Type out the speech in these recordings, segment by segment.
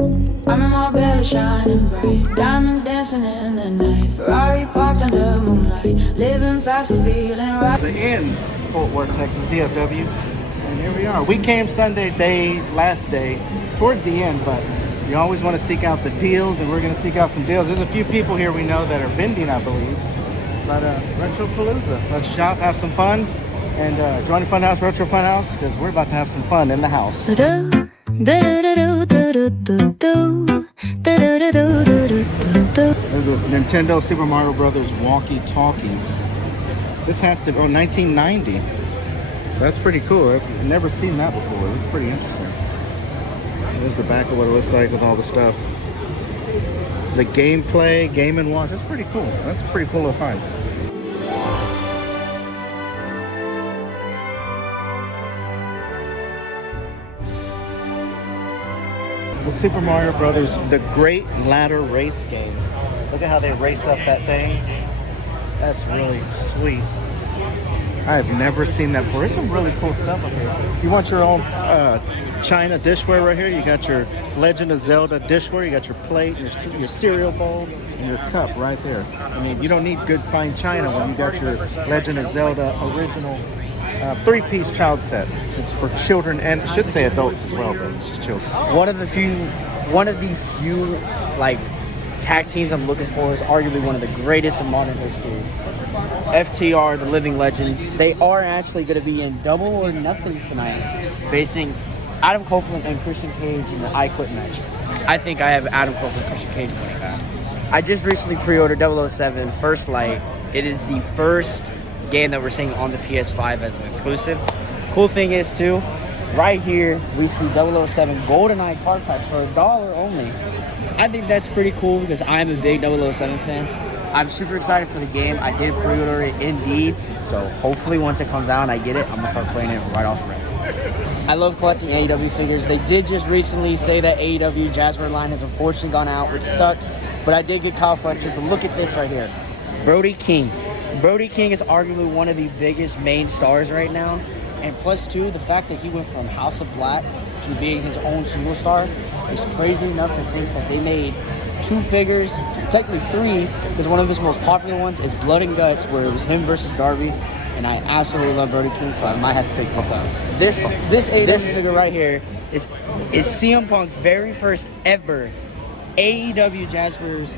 I'm in my belly shining bright, diamonds dancing in the night, Ferrari parked under moonlight, living fast but feeling right. The Inn, Fort Worth, Texas, DFW, and here we are. We came Sunday last day, towards the end, but you always want to seek out the deals, and we're going to seek out some deals. There's a few people here we know that are vending, I believe, but Retropalooza. Let's shop, have some fun, and join the Funhouse, Retro Funhouse, because we're about to have some fun in the house. There's this Nintendo Super Mario Brothers walkie-talkies. This has to be 1990. So that's pretty cool. I've never seen that before. It's pretty interesting. There's the back of what it looks like with all the stuff. The gameplay, Game & Watch. That's pretty cool. That's pretty cool to find. The Super Mario Brothers, the Great Ladder Race game. Look at how they race up that thing. That's really sweet. I have never seen that before. There's some really cool stuff up here. You want your own China dishware right here? You got your Legend of Zelda dishware. You got your plate, your cereal bowl, and your cup right there. I mean, you don't need good fine china when you got your Legend of Zelda original three-piece child set. It's for children and I should say adults as well, but it's just children. One of the few like tag teams I'm looking for is arguably one of the greatest in modern history. FTR, the Living Legends. They are actually going to be in Double or Nothing tonight, facing Adam Copeland and Christian Cage in the I Quit match. I think I have Adam Copeland and Christian Cage winning that. I just recently pre-ordered 007 First Light. It is the first game that we're seeing on the PS5 as an exclusive. Cool thing is too, right here we see 007 GoldenEye card packs for $1 only. I think that's pretty cool because I'm a big 007 fan. I'm super excited for the game. I did pre-order it indeed, so hopefully once it comes out and I get it, I'm gonna start playing it right off rip. I love collecting AEW figures. They did just recently say that AEW Jasper line has unfortunately gone out, which sucks, but I did get Kyle Fletcher. But look at this right here, Brody King. Brody King is arguably one of the biggest main stars right now. And plus two, the fact that he went from House of Black to being his own single star is crazy enough to think that they made 2 figures, technically 3, because one of his most popular ones is Blood and Guts, where it was him versus Darby. And I absolutely love Brody King, so I might have to pick this up. This figure right here is CM Punk's very first ever AEW Jasper's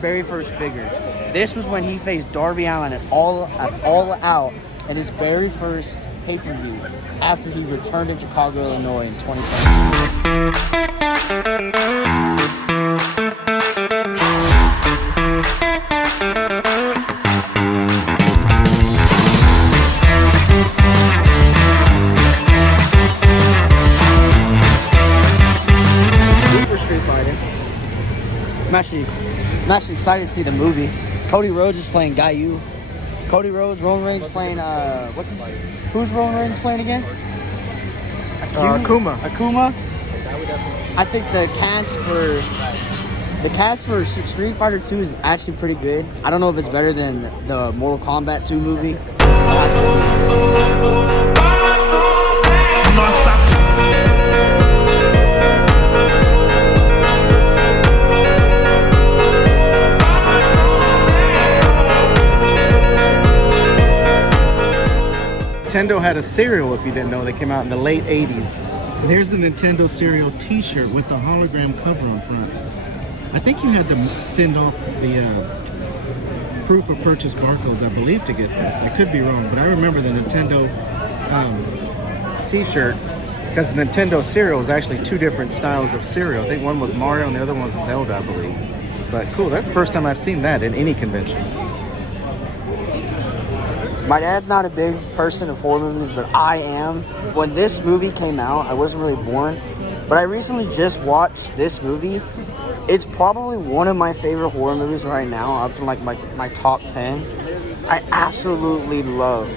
very first figure. This was when he faced Darby Allin at All Out in his very first pay-per-view after he returned to Chicago, Illinois in 2020. Super Street Fighter. I'm actually excited to see the movie. Cody Rhodes is playing Gaiju. Cody Rhodes, Roman Reigns playing, who's Roman Reigns playing again? Akuma. I think the cast for Street Fighter 2 is actually pretty good. I don't know if it's better than the Mortal Kombat 2 movie. I'll have to see. Nintendo had a cereal, if you didn't know, that came out in the late 80s. And here's the Nintendo cereal t-shirt with the hologram cover on front. I think you had to send off the proof of purchase barcodes, I believe, to get this. I could be wrong, but I remember the Nintendo t-shirt, because the Nintendo cereal was actually 2 different styles of cereal. I think one was Mario and the other one was Zelda, I believe. But cool, that's the first time I've seen that in any convention. My dad's not a big person of horror movies, but I am. When this movie came out, I wasn't really born, but I recently just watched this movie. It's probably one of my favorite horror movies right now, up to like my top 10. I absolutely love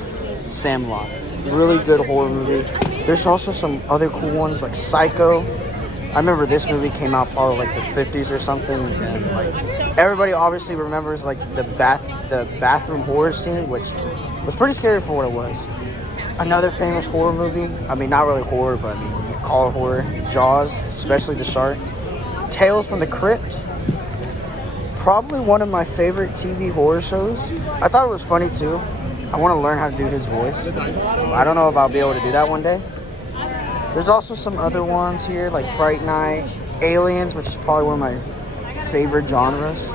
Sandlot. Really good horror movie. There's also some other cool ones like Psycho. I remember this movie came out probably like the 50s or something, and like everybody obviously remembers like the bathroom horror scene, which was pretty scary for what it was. Another famous horror movie, I mean not really horror, but I mean you call it horror, Jaws, especially the shark. Tales from the Crypt. Probably one of my favorite TV horror shows. I thought it was funny too. I want to learn how to do his voice. I don't know if I'll be able to do that one day. There's also some other ones here like Fright Night, Aliens, which is probably one of my favorite genres.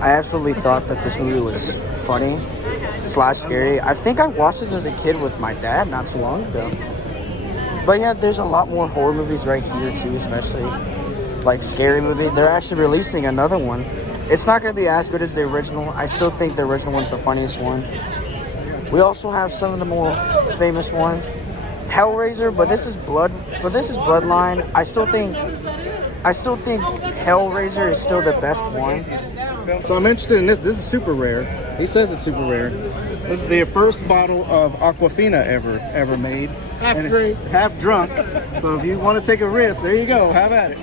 I absolutely thought that this movie was funny / scary. I think I watched this as a kid with my dad not too long ago. But yeah, there's a lot more horror movies right here too, especially like Scary Movie. They're actually releasing another one. It's not going to be as good as the original. I still think the original one's the funniest one. We also have some of the more famous ones. Hellraiser, but this is Bloodline. I still think Hellraiser is still the best one. So I'm interested in this. This is super rare. He says it's super rare. This is the first bottle of Aquafina ever made. Half drunk. So if you want to take a risk, there you go. Have at it.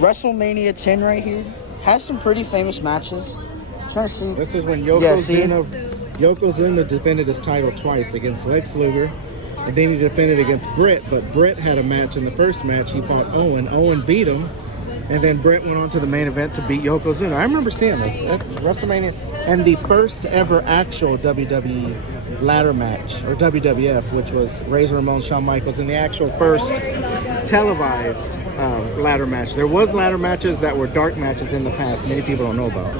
WrestleMania 10 right here has some pretty famous matches. I'm trying to see. This is when Yokozuna defended his title twice against Lex Luger, and then he defended against Brett. But Brett had a match in the first match. He fought Owen. Owen beat him, and then Brett went on to the main event to beat Yokozuna. I remember seeing this at WrestleMania, and the first ever actual WWE ladder match, or WWF, which was Razor Ramon, Shawn Michaels, in the actual first televised ladder match. There was ladder matches that were dark matches in the past. Many people don't know about.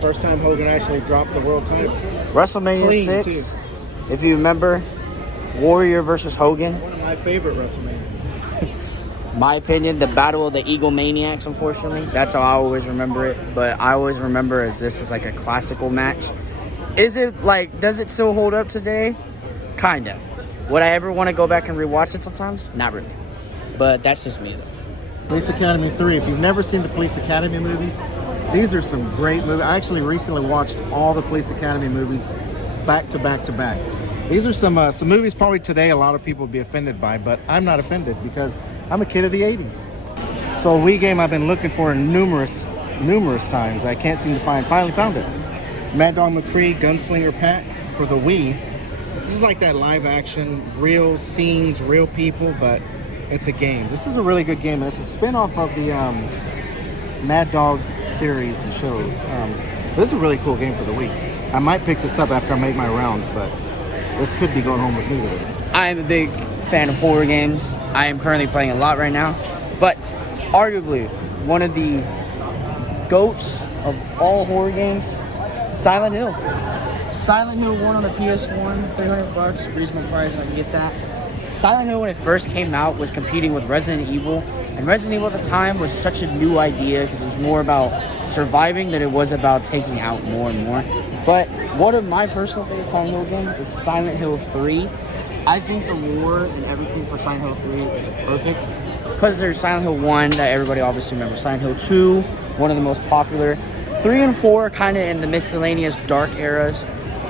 First time Hogan actually dropped the world title. WrestleMania 6, too. If you remember, Warrior versus Hogan. One of my favorite WrestleMania. My opinion, the Battle of the Egomaniacs, unfortunately. That's how I always remember it. But I always remember as this is like a classical match. Does it still hold up today? Kinda. Would I ever want to go back and rewatch it sometimes? Not really. But that's just me, though. Police Academy 3. If you've never seen the Police Academy movies, these are some great movies. I actually recently watched all the Police Academy movies back to back to back. These are some movies probably today a lot of people would be offended by, but I'm not offended because I'm a kid of the 80s. So a Wii game I've been looking for numerous times. I can't seem to finally found it. Mad Dog McCree Gunslinger Pack for the Wii. This is like that live action, real scenes, real people, but it's a game. This is a really good game, and it's a spin-off of the Mad Dog series and shows. This is a really cool game for the Wii. I might pick this up after I make my rounds, but this could be going home with me today. I am a big fan of horror games. I am currently playing a lot right now, but arguably one of the GOATs of all horror games, Silent Hill. Silent Hill 1 on the PS1, $300, reasonable price, I can get that. Silent Hill, when it first came out, was competing with Resident Evil, and Resident Evil at the time was such a new idea because it was more about surviving than it was about taking out more and more. But one of my personal favorite Silent Hill games is Silent Hill 3. I think the lore and everything for Silent Hill 3 is perfect because there's Silent Hill 1 that everybody obviously remembers, Silent Hill 2, one of the most popular. 3 and 4 are kind of in the miscellaneous dark eras,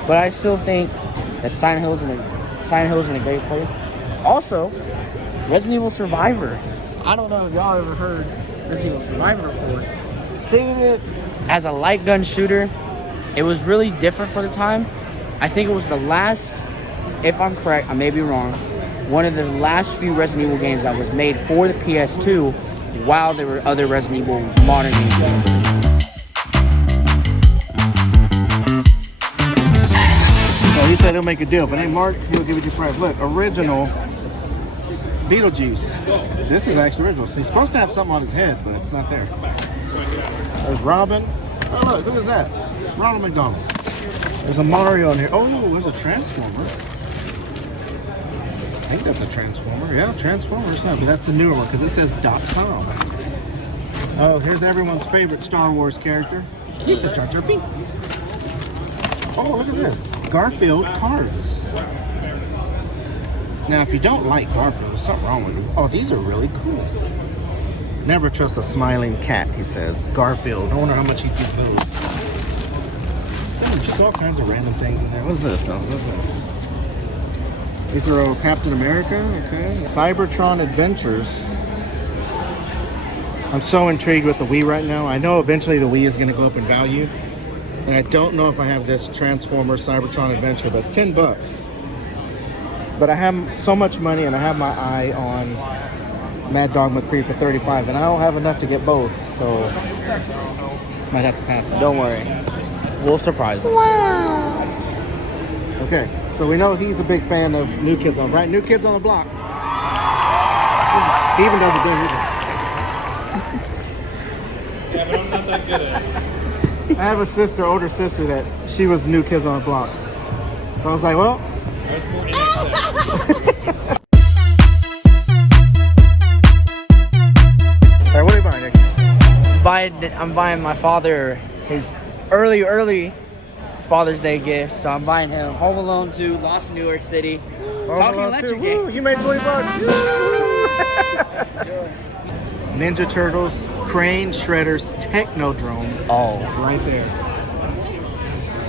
but I still think that Silent Hill is in a great place. Also, Resident Evil Survivor. I don't know if y'all ever heard Resident Evil Survivor before. Think of it as a light gun shooter. It was really different for the time. I think it was the last, if I'm correct, I may be wrong, one of the last few Resident Evil games that was made for the PS2 while there were other Resident Evil modern games being released. He said they'll make a deal. If it ain't marked, he'll give it your price. Look, original Beetlejuice. This is actually original. So he's supposed to have something on his head, but it's not there. There's Robin. Oh, look, who is that? Ronald McDonald. There's a Mario in here. Oh, there's a Transformer. I think that's a Transformer. Yeah, Transformer. It's not, but that's the newer one because it says .com. Oh, here's everyone's favorite Star Wars character. Lisa Jar Jar Binks. Oh, look at this. Garfield cards. Now, if you don't like Garfield, there's something wrong with them. Oh, these are really cool. Never trust a smiling cat, he says. Garfield. I wonder how much he gives those. Just all kinds of random things in there. What's this, though? What's this? These are all Captain America. Okay. Cybertron Adventures. I'm so intrigued with the Wii right now. I know eventually the Wii is going to go up in value. And I don't know if I have this Transformers Cybertron Adventure, but it's $10. But I have so much money and I have my eye on Mad Dog McCree for 35, and I don't have enough to get both, so might have to pass it. Don't worry. We'll surprise him. Okay, so we know he's a big fan of New Kids on, right? New Kids on the Block. He even does a game either. Yeah, but I'm not that good at it. I have a sister, older sister, that she was New Kids on the Block. So I was like, well. I was more innocent. Alright, what are you buying, Nick? I'm buying my father his early Father's Day gift. So I'm buying him Home Alone 2, Lost in New York City. Talking electric game. Woo, you made $20. Ninja Turtles, Crane, Shredders, Technodrome. Oh. Right there.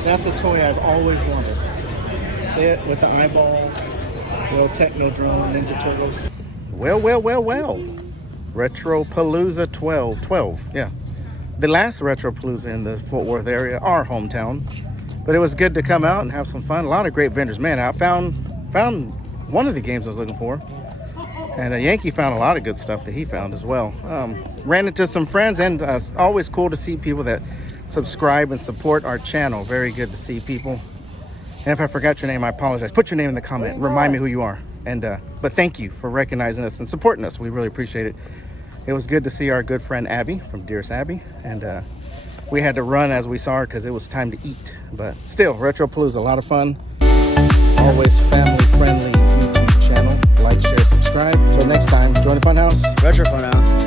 That's a toy I've always wanted. See it with the eyeball, little Technodrome, Ninja Turtles. Well. Retropalooza 12, yeah. The last Retropalooza in the Fort Worth area, our hometown. But it was good to come out and have some fun. A lot of great vendors. Man, I found one of the games I was looking for. And Yankee found a lot of good stuff that he found as well. Ran into some friends, and it's always cool to see people that subscribe and support our channel. Very good to see people. And if I forgot your name, I apologize. Put your name in the comment. Remind me who you are. And but thank you for recognizing us and supporting us. We really appreciate it. It was good to see our good friend Abby from Dearest Abby. And we had to run as we saw her because it was time to eat. But still, Retropalooza, a lot of fun. Always family-friendly YouTube channel. Like, share, subscribe. Till next time, join the Funhouse. Retro Funhouse.